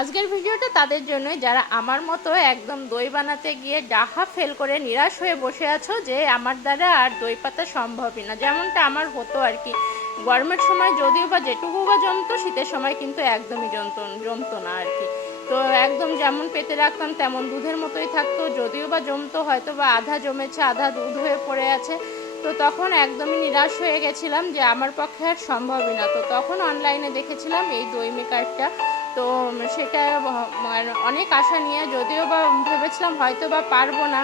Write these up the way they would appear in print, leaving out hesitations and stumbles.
আজকের ভিডিওটা তাদের জন্যই যারা আমার মতো একদম দই বানাতে গিয়ে ডাহা ফেল করে নিরাশ হয়ে বসে আছো যে আমার দ্বারা আর দই পাতা সম্ভবই না, যেমনটা আমার হতো আর কি। গরমের সময় যদিও বা যেটুকু বা জমতো, শীতের সময় কিন্তু একদমই জমতো না আর কি। তো একদম যেমন পেতে রাখতাম তেমন দুধের মতোই থাকতো, যদিও বা জমতো হয়তো বা আধা জমেছে আধা দুধ হয়ে পড়ে আছে। তো তখন একদমই নিরাশ হয়ে গেছিলাম যে আমার পক্ষে আর সম্ভবই না। তো তখন অনলাইনে দেখেছিলাম এই দই মেকারটা। তো সেটা অনেক আশা নিয়ে, যদিও বা ভেবেছিলাম হয়তো বা পারবো না,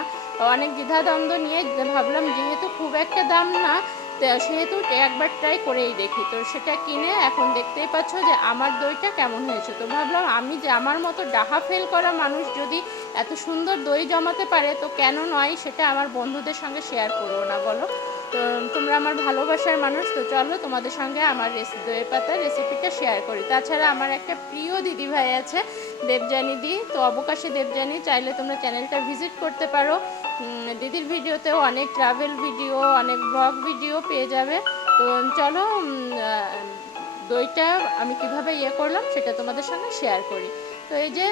অনেক দ্বিধাদ্বন্দ্ব নিয়ে ভাবলাম যেহেতু খুব একটা দাম না, সেহেতু একবার ট্রাই করেই দেখি। তো সেটা কিনে এখন দেখতেই পাচ্ছ যে আমার দইটা কেমন হয়েছে। তো ভাবলাম আমি যে আমার মতো ডাহা ফেল করা মানুষ যদি এত সুন্দর দই জমাতে পারে, তো কেন নয় সেটা আমার বন্ধুদের সঙ্গে শেয়ার করবো না বলো। তো তোমরা আমার ভালোবাসার মানুষ, তো চলো তোমাদের সঙ্গে আমার দই পাতার রেসিপিটা শেয়ার করি। তাছাড়া আমার একটা প্রিয় দিদিভাই আছে, দেবযানী দি, তো অবকাশে দেবযানী, চাইলে তোমরা চ্যানেলটা ভিজিট করতে পারো। দিদির ভিডিওতেও অনেক ট্রাভেল ভিডিও, অনেক ব্লগ ভিডিও পেয়ে যাবে। তো চলো দইটা আমি কিভাবে করলাম সেটা তোমাদের সঙ্গে শেয়ার করি। তো এই যে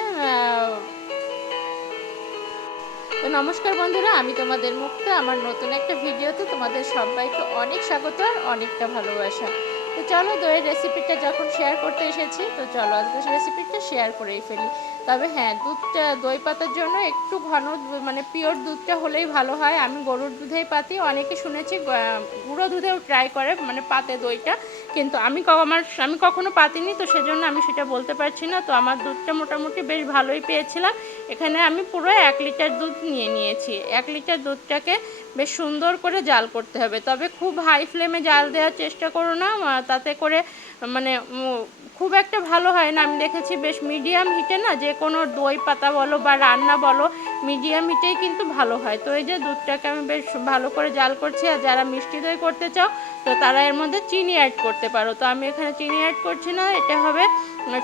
তো নমস্কার বন্ধুরা, আমি তোমাদের মুক্তা। আমার নতুন একটা ভিডিওতে তোমাদের সবাইকে অনেক স্বাগত আর অনেকটা ভালোবাসা। তো চলো দইয়ের রেসিপিটা যখন শেয়ার করতে এসেছি, তো চলো আজকে রেসিপিটা শেয়ার করেই ফেলি। তবে হ্যাঁ, দুধটা দই পাতার জন্য একটু ঘন, মানে পিওর দুধটা হলেই ভালো হয়। আমি গরুর দুধেই পাতি, অনেকে শুনেছি গুঁড়ো দুধেও ট্রাই করে, মানে পাতে দইটা, কিন্তু আমি কখনো পাতিনি, তো সেজন্য আমি সেটা বলতে পারছি না। তো আমার দুধটা মোটামুটি বেশ ভালোই পেয়েছিলাম। এখানে আমি পুরো 1 লিটার দুধ নিয়েছি। 1 লিটার দুধটাকে বেশ সুন্দর করে জাল করতে হবে, তবে খুব হাই ফ্লেমে জাল দেওয়ার চেষ্টা করো না, তাতে করে মানে খুব একটা ভালো হয় না। আমি দেখেছি বেশ মিডিয়াম হিটে, না যে কোনো দই পাতা বলো বা রান্না বলো, মিডিয়াম হিটেই কিন্তু ভালো হয়। তো এই যে দুধটাকে আমি বেশ ভালো করে জাল করছি। আর যারা মিষ্টি দই করতে চাও, তো তারা এর মধ্যে চিনি অ্যাড করতে পারো। তো আমি এখানে চিনি অ্যাড করছি না, এটা হবে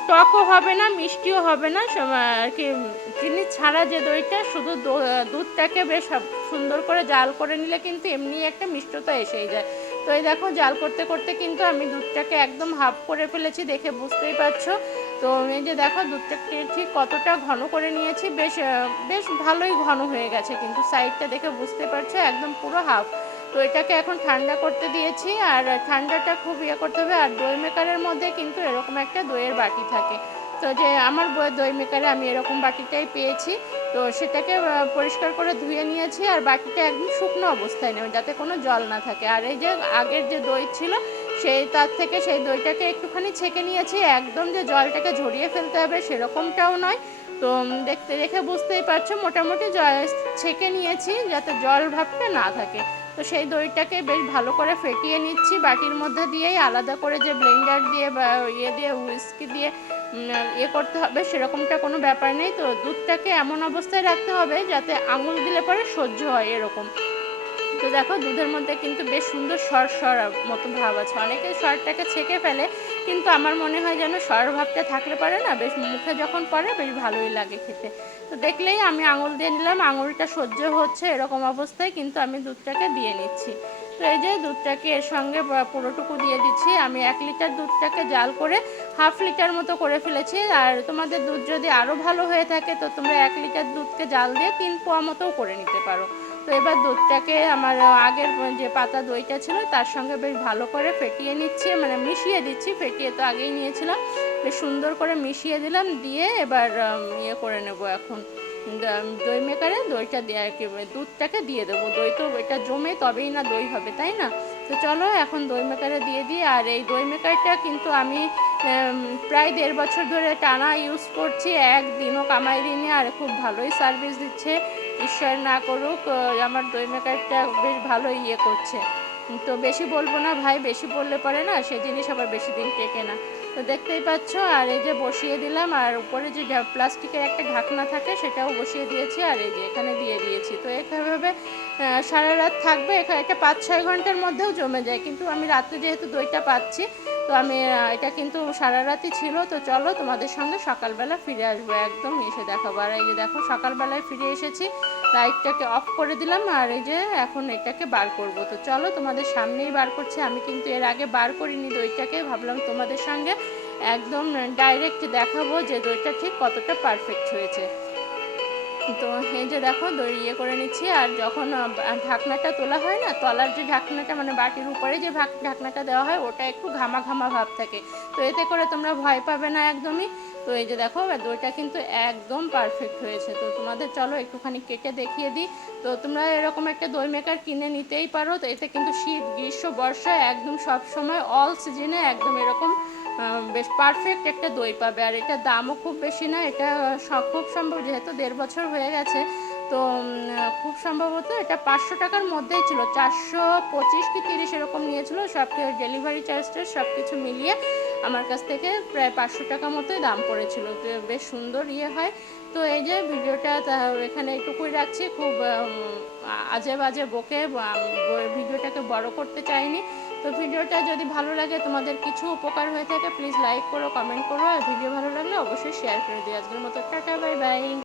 টকও হবে না মিষ্টিও হবে না আর কি। চিনি ছাড়া যে দইটা, শুধু দুধটাকে বেশ সুন্দর করে জাল করে নিলে কিন্তু এমনি একটা মিষ্টতা এসেই যায়। তো এই দেখো জাল করতে করতে কিন্তু আমি দুধটাকে একদম হাফ করে ফেলেছি, দেখে বুঝতেই পারছো। তো এই যে দেখো দুধটাকে ঠিক কতটা ঘন করে নিয়েছি, বেশ বেশ ভালোই ঘন হয়ে গেছে, কিন্তু সাইডটা দেখে বুঝতে পারছো একদম পুরো হাফ। তো এটাকে এখন ঠান্ডা করতে দিয়েছি, আর ঠান্ডাটা খুব করতে হবে। আর দই মেকারের মধ্যে কিন্তু এরকম একটা দইয়ের বাটি থাকে, তো যে আমার দই মেকারে আমি এরকম বাটিটাই পেয়েছি। তো সেটাকে পরিষ্কার করে ধুয়ে নিয়েছি, আর বাটিটা একদম শুকনো অবস্থায় নেবে, যাতে কোনো জল না থাকে। আর এই যে আগের যে দই ছিল, তার থেকে সেই দইটাকে একটুখানি ছেঁকে নিয়েছি। একদম যে জলটাকে ঝরিয়ে ফেলতে হবে সেরকমটাও নয়। তো দেখে বুঝতেই পারছো মোটামুটি ছেঁকে নিয়েছি, যাতে জল ভাবটা না থাকে। তো সেই দইটাকে বেশ ভালো করে ফেটিয়ে নিচ্ছি বাটির মধ্যে দিয়েই, আলাদা করে যে ব্লেন্ডার দিয়ে বা দিয়ে হুইস্কি দিয়ে করতে হবে সেরকমটা কোনো ব্যাপার নেই। তো দুধটাকে এমন অবস্থায় রাখতে হবে যাতে আঙুল দিলে পরে সহ্য হয় এরকম। তো দেখো দুধের মধ্যে কিন্তু বেশ সুন্দর সর মতো ভাব আছে। অনেকে সরটাকে ছেঁকে ফেলে, কিন্তু আমার মনে হয় যেন সর ভাবটা থাকলে পারে না, বেশ মুখে যখন পড়ে বেশ ভালোই লাগে খেতে। তো দেখলেই আমি আঙুল দিয়ে নিলাম, আঙুলটা সহ্য হচ্ছে এরকম অবস্থায় কিন্তু আমি দুধটাকে দিয়ে নিচ্ছি। তো এই যে দুধটাকে এর সঙ্গে পুরোটুকু দিয়ে দিচ্ছি। আমি 1 লিটার দুধটাকে জাল করে হাফ লিটার মতো করে ফেলেছি। আর তোমাদের দুধ যদি আরও ভালো হয়ে থাকে, তো তোমরা 1 লিটার দুধকে জাল দিয়ে 3 পোয়া মতোও করে নিতে পারো। তো এবার দুধটাকে আমার আগের যে পাতা দইটা ছিল তার সঙ্গে বেশ ভালো করে ফেটিয়ে নিচ্ছি, মানে মিশিয়ে দিচ্ছি। ফেটিয়ে তো আগেই নিয়েছিলাম, বেশ সুন্দর করে মিশিয়ে দিলাম। দিয়ে এবার করে নেব এখন দই মেকারে দইটা দিয়ে আর কি, দুধটাকে দিয়ে দেবো। দই তো এটা জমে তবেই না দই হবে, তাই না? তো চলো এখন দই মেকারে দিয়ে দিই। আর এই দই মেকারটা কিন্তু আমি প্রায় 1.5 বছর ধরে টানা ইউজ করছি, একদিনও কামাই দিনে, আর খুব ভালোই সার্ভিস দিচ্ছে। ঈশ্বর না করুক, আমার দই মেকারটা বেশ ভালো করছে। তো বেশি বলবো না ভাই, বেশি বললে পরে না সে জিনিস আবার বেশি দিন টেকে না। তো দেখতেই পাচ্ছ, আর এই যে বসিয়ে দিলাম, আর উপরে যে প্লাস্টিকের একটা ঢাকনা থাকে সেটাও বসিয়ে দিয়েছি, আর এই যে এখানে দিয়ে দিয়েছি। তো এভাবে সারা রাত থাকবে। এখানে এটা 5-6 ঘন্টার মধ্যেও জমে যায়, কিন্তু আমি রাত্রে যেহেতু দইটা পাচ্ছি, তো আমি এটা কিন্তু সারা রাতই ছিল। তো চলো তোমাদের সঙ্গে সকালবেলা ফিরে আসবো, একদম এসে দেখাবো। আর এই যে দেখো সকালবেলায় ফিরে এসেছি, লাইটটাকে অফ করে দিলাম, আর এই যে এখন এটাকে বার করব। তো চলো তোমাদের সামনেই বার করছি, আমি কিন্তু এর আগে বার করিনি দইটাকে, ভাবলাম তোমাদের সঙ্গে একদম ডাইরেক্ট দেখাবো যে দইটা ঠিক কতটা পারফেক্ট হয়েছে। তো এই যে দেখো দই করে নিচ্ছি, আর যখন ঢাকনাটা তোলা হয় না, তলার যে ঢাকনাটা মানে বাটির উপরে যে ঢাকনাটা দেওয়া হয় ওটা একটু ঘামা ঘামা ভাব থাকে, তো এতে করে তোমরা ভয় পাবে না একদমই। তো এই যে দেখো দইটা কিন্তু একদম পারফেক্ট হয়েছে। তো তোমাদের চলো একটুখানি কেটে দেখিয়ে দিই। তো তোমরা এরকম একটা দই মেকার কিনে নিতেই পারো। তো এতে কিন্তু শীত গ্রীষ্ম বর্ষায় একদম সব সময় অল সিজনে একদম এরকম বেশ পারফেক্ট একটা দই পাবে। আর এটার দামও খুব বেশি না, এটা খুব সম্ভব যেহেতু 1.5 বছর হয়ে গেছে, তো খুব সম্ভবত এটা 500 টাকার মধ্যেই ছিল, 425 কি 30 এরকম নিয়েছিল, সব ডেলিভারি চার্জটা সব কিছু মিলিয়ে আমার কাছ থেকে প্রায় 500 টাকা মতোই দাম পড়েছিল। তো বেশ সুন্দর হয়। তো এই যে ভিডিওটা এখানে একটুকুই রাখছি, খুব আজে বাজে বকে ভিডিওটাকে বড় করতে চাইনি। তো ভিডিওটা যদি ভালো লাগে, তোমাদের কিছু উপকার হয়ে থাকে, প্লিজ লাইক করো, কমেন্ট করো, আর ভিডিও ভালো লাগলে অবশ্যই শেয়ার করে দিও। আজকের মতো টাটা, বাই বাই।